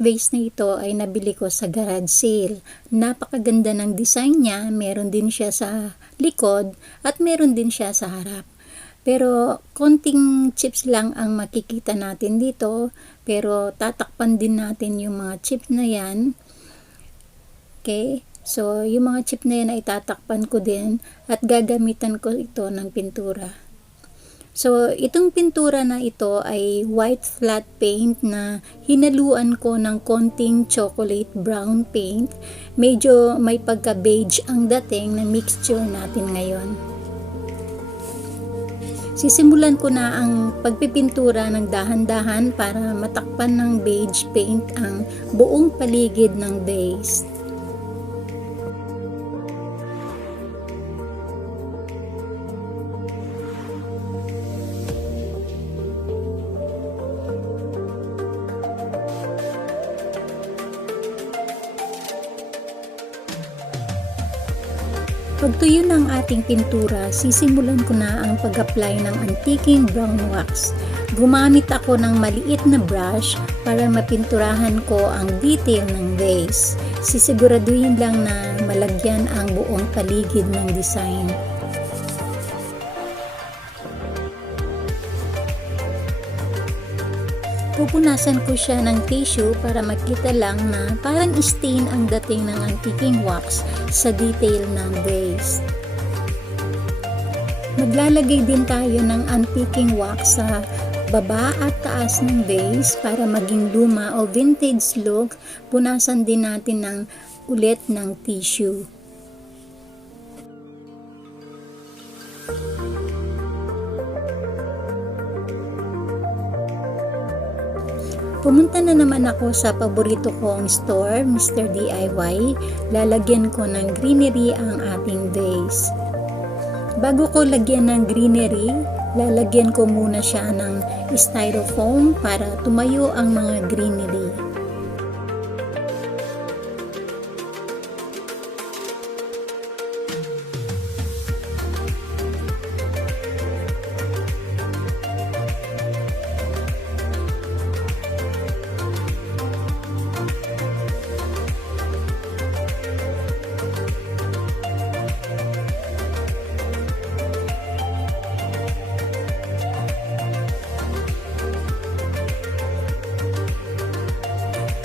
vase na ito ay nabili ko sa garage sale. Napakaganda ng design niya, meron din siya sa likod at meron din siya sa harap. Pero konting chips lang ang makikita natin dito, pero tatakpan din natin yung mga chips na yan. Okay, so yung mga chip na yan ay tatakpan ko din at gagamitan ko ito ng pintura. So, itong pintura na ito ay white flat paint na hinaluan ko ng konting chocolate brown paint. Medyo may pagka-beige ang dating na mixture natin ngayon. Sisimulan ko na ang pagpipintura ng dahan-dahan para matakpan ng beige paint ang buong paligid ng vase. Pagtuyo ng ating pintura, sisimulan ko na ang pag-apply ng antiking brown wax. Gumamit ako ng maliit na brush para mapinturahan ko ang detail ng vase. Sisiguraduhin lang na malagyan ang buong paligid ng design. Pupunasan ko siya ng tissue para makita lang na parang stain ang dating ng antiking wax sa detail ng vase. Maglalagay din tayo ng antiking wax sa baba at taas ng vase para maging luma o vintage look. Punasan din natin ng ulit ng tissue. Pumunta na naman ako sa paborito kong store, Mr. DIY. Lalagyan ko ng greenery ang ating vase. Bago ko lagyan ng greenery, lalagyan ko muna siya ng styrofoam para tumayo ang mga greenery.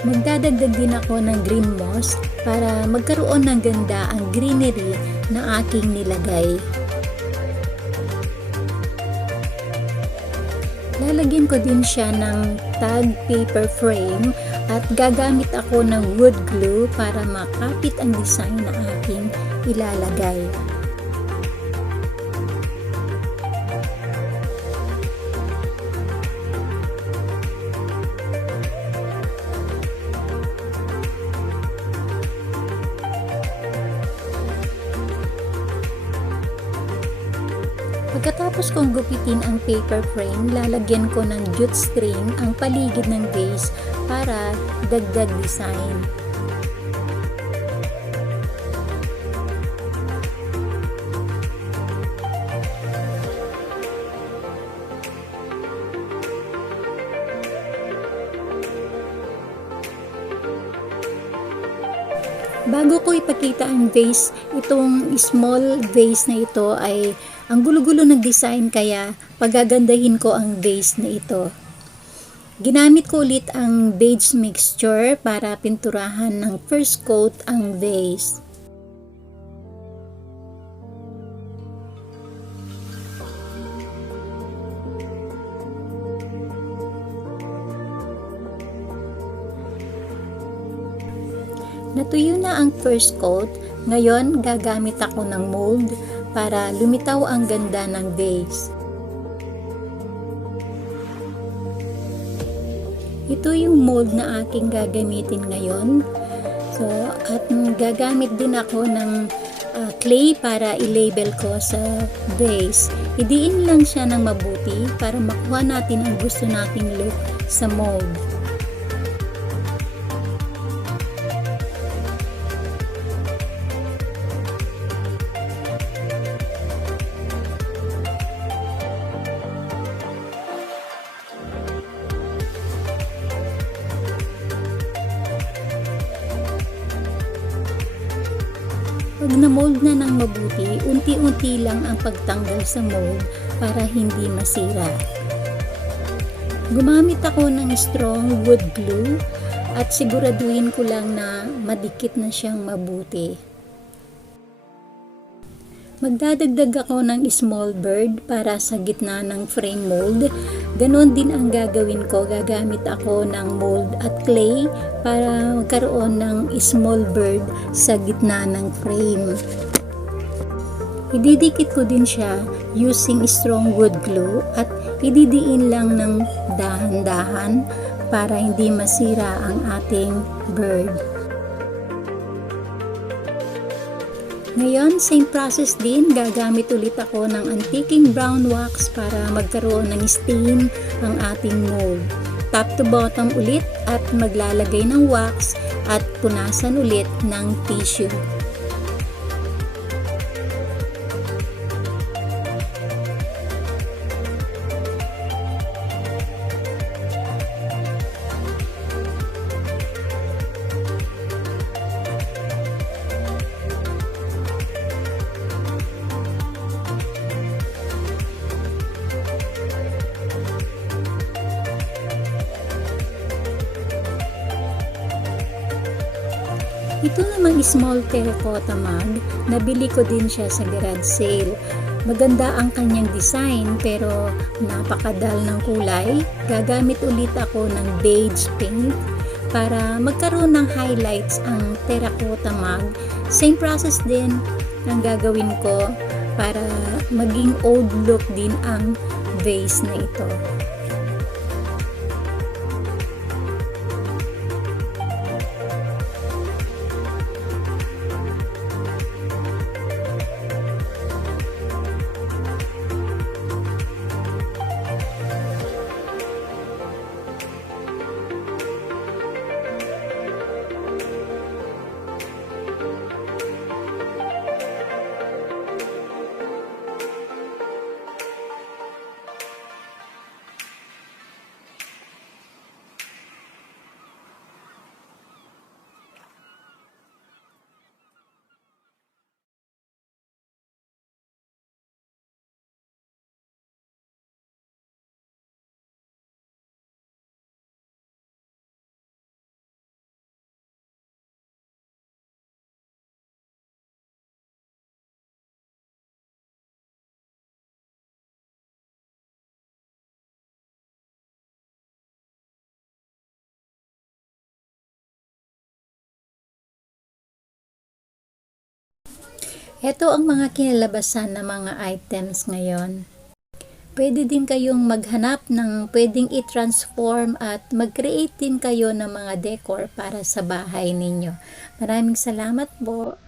Magdadagdag din ako ng green moss para magkaroon ng ganda ang greenery na aking nilagay. Lalagyan ko din siya ng tag paper frame at gagamit ako ng wood glue para makapit ang design na aking ilalagay. Pagkatapos kong gupitin ang paper frame, lalagyan ko ng jute string ang paligid ng vase para dagdag design. Bago ko ipakita ang vase, itong small vase na ito ay ang gulo-gulo ng design kaya pagagandahin ko ang vase na ito. Ginamit ko ulit ang beige mixture para pinturahan ng first coat ang vase. Natuyo na ang first coat, ngayon gagamit ako ng mold para lumitaw ang ganda ng vase. Ito yung mold na aking gagamitin ngayon. So, at gagamit din ako ng clay para i-label ko sa vase. Idiin lang siya ng mabuti para makuha natin ang gusto nating look sa mold. Pag na-mold na ng mabuti, unti-unti lang ang pagtanggal sa mold para hindi masira. Gumamit ako ng strong wood glue at siguraduhin ko lang na madikit na siyang mabuti. Magdadagdag ako ng small bird para sa gitna ng frame mold. Ganon din ang gagawin ko. Gagamit ako ng mold at clay para magkaroon ng small bird sa gitna ng frame. Ididikit ko din siya using strong wood glue at ididiin lang ng dahan-dahan para hindi masira ang ating bird. Ngayon, same process din, gagamit ulit ako ng antiking brown wax para magkaroon ng stain ang ating mold. Top to bottom ulit at maglalagay ng wax at punasan ulit ng tissue. Ito namang small terracotta mug, nabili ko din siya sa garage sale. Maganda ang kanyang design pero napakadal ng kulay. Gagamit ulit ako ng beige paint para magkaroon ng highlights ang terracotta mug. Same process din ang gagawin ko para maging old look din ang vase na ito. Ito ang mga kinalabasan ng mga items ngayon. Pwede din kayong maghanap ng pwedeng i-transform at mag-create din kayo ng mga decor para sa bahay ninyo. Maraming salamat po.